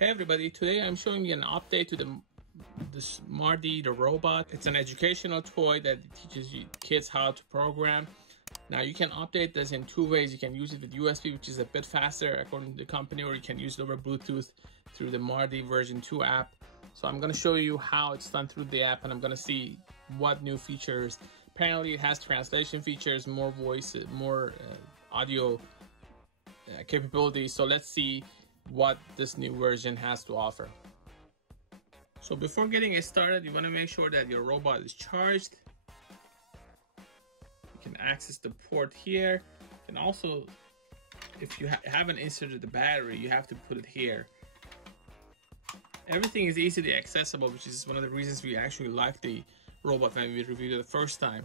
Hey everybody, today I'm showing you an update to this Marty the Robot. It's an educational toy that teaches you kids how to program. Now you can update this in two ways. You can use it with USB, which is a bit faster according to the company, or you can use it over Bluetooth through the Marty version 2 app. So I'm going to show you how it's done through the app, and I'm going to see what new features. Apparently it has translation features, more voice, more audio capabilities. So let's see what this new version has to offer. So before getting it started, you want to make sure that your robot is charged. You can access the port here. You can also, if you haven't inserted the battery, you have to put it here. Everything is easily accessible, which is one of the reasons we actually liked the robot when we reviewed it the first time.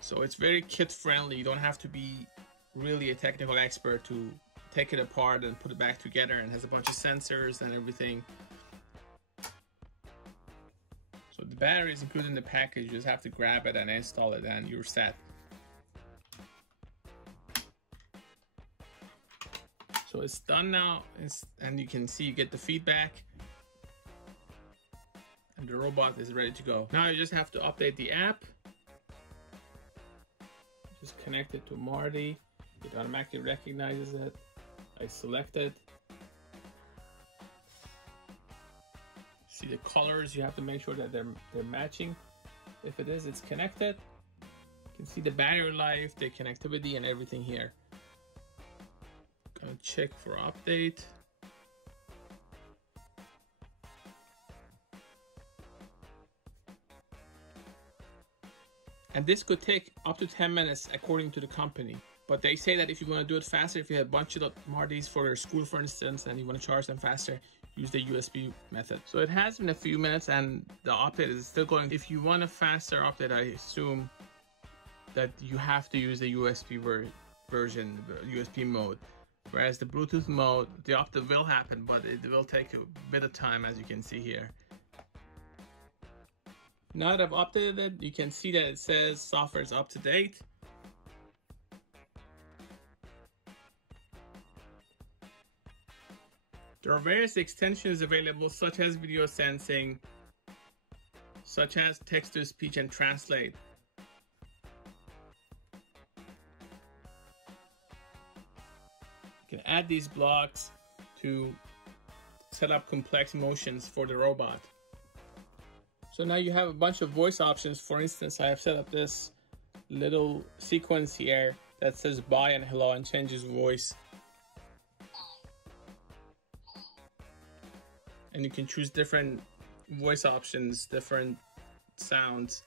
So it's very kid friendly. You don't have to be really a technical expert to take it apart and put it back together, and has a bunch of sensors and everything. So the battery is included in the package. You just have to grab it and install it and you're set. So it's done now, and you can see you get the feedback, and the robot is ready to go. Now you just have to update the app. Just connect it to Marty. It automatically recognizes it. I select it. See the colors, you have to make sure that they're matching. If it is, it's connected. You can see the battery life, the connectivity, and everything here. Gonna check for update. And this could take up to 10 minutes according to the company. But they say that if you want to do it faster, if you have a bunch of Martys for your school, for instance, and you want to charge them faster, use the USB method. So it has been a few minutes and the update is still going. If you want a faster update, I assume that you have to use the USB version, the USB mode. Whereas the Bluetooth mode, the update will happen, but it will take a bit of time, as you can see here. Now that I've updated it, you can see that it says software is up to date. There are various extensions available, such as video sensing, such as text-to-speech and translate. You can add these blocks to set up complex motions for the robot. So now you have a bunch of voice options. For instance, I have set up this little sequence here that says bye and hello and changes voice. And you can choose different voice options, different sounds.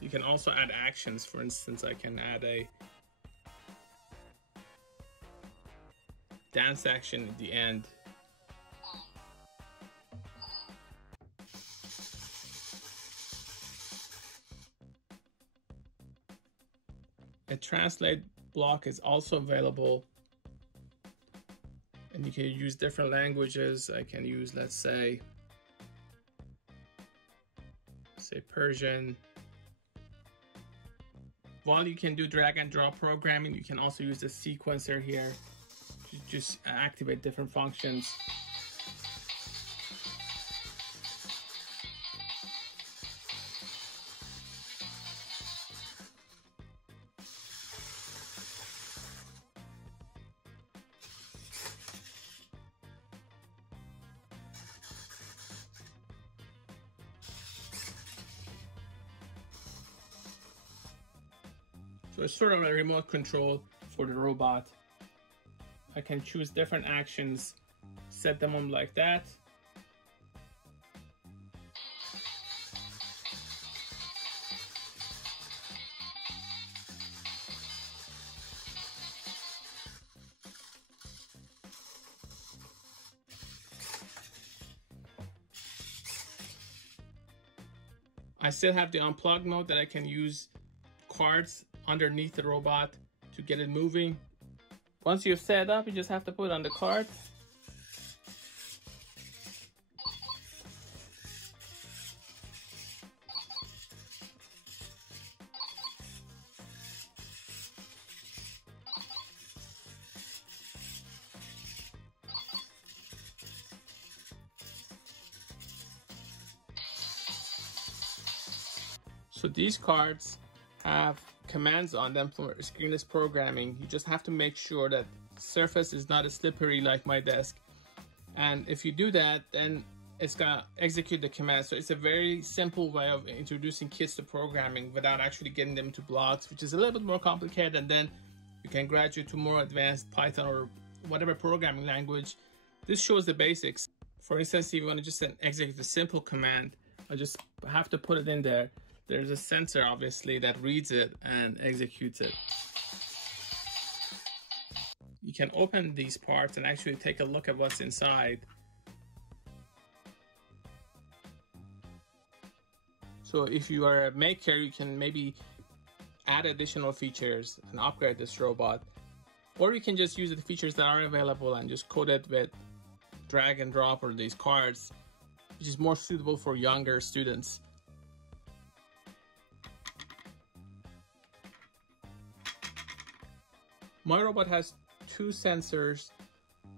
You can also add actions. For instance, I can add a dance action at the end. A translate block is also available, and you can use different languages. I can use, let's say Persian. While you can do drag and drop programming, you can also use the sequencer here to just activate different functions. So it's sort of a remote control for the robot. I can choose different actions, set them on like that. I still have the unplugged mode that I can use cards underneath the robot to get it moving. Once you've set it up, you just have to put it on the cart. So these cards have commands on them for screenless programming. You just have to make sure that surface is not as slippery like my desk. And if you do that, then it's gonna execute the command. So it's a very simple way of introducing kids to programming without actually getting them to blocks, which is a little bit more complicated, and then you can graduate to more advanced Python or whatever programming language. This shows the basics. For instance, if you want to just execute a simple command, I just have to put it in there. There's a sensor, obviously, that reads it and executes it. You can open these parts and actually take a look at what's inside. So if you are a maker, you can maybe add additional features and upgrade this robot. Or you can just use the features that are available and just code it with drag and drop or these cards, which is more suitable for younger students. My robot has two sensors.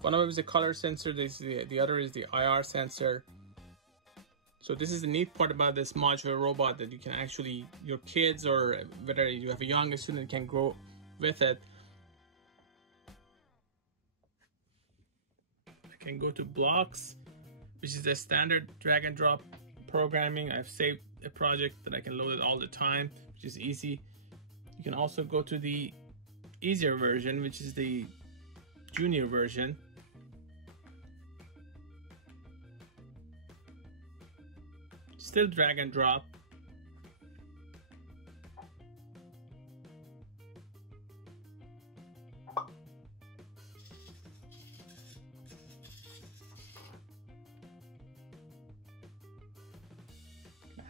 One of them is a color sensor, the other is the IR sensor. So this is the neat part about this modular robot, that you can actually, your kids or whether you have a younger student can grow with it. I can go to blocks, which is the standard drag and drop programming. I've saved a project that I can load it all the time, which is easy. You can also go to the easier version, which is the junior version. Still drag and drop.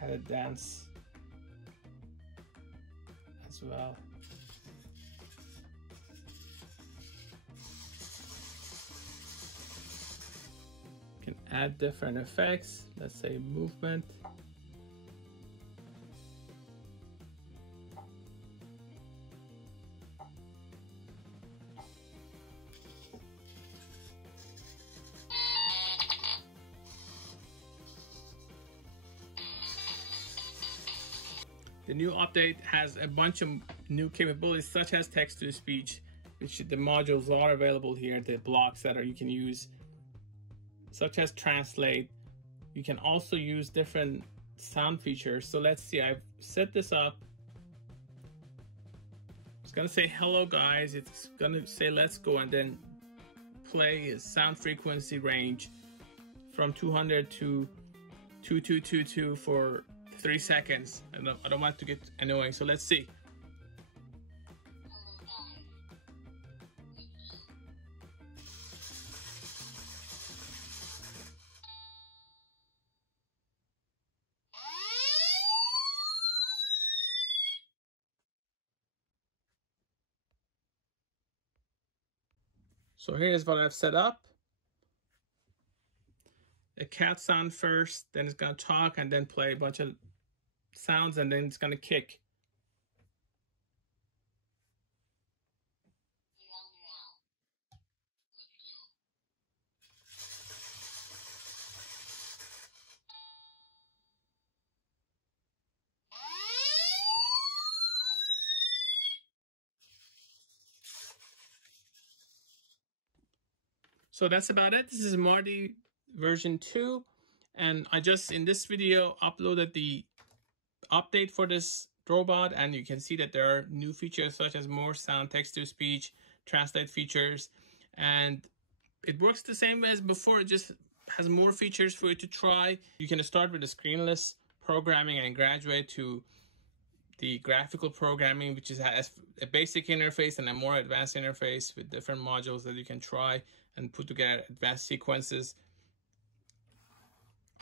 Add a dance as well. You can add different effects, let's say movement. The new update has a bunch of new capabilities, such as text-to-speech, which the modules are available here, the blocks that you can use, such as translate. You can also use different sound features. So let's see, I've set this up. It's gonna say hello guys, it's gonna say let's go, and then play a sound frequency range from 200 to 2222 for 3 seconds. I don't want to get annoying, so let's see. So here's what I've set up. A cat sound first, then it's gonna talk and then play a bunch of sounds, and then it's gonna kick. So that's about it. This is Marty version 2, and I just in this video uploaded the update for this robot, and you can see that there are new features such as more sound, text-to-speech, translate features, and it works the same as before. It just has more features for you to try. You can start with the screenless programming and graduate to the graphical programming, which has a basic interface and a more advanced interface with different modules that you can try and put together advanced sequences.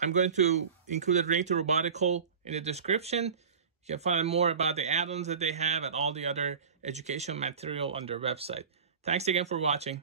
I'm going to include a link to Robotical in the description. You can find more about the add-ons that they have and all the other educational material on their website. Thanks again for watching.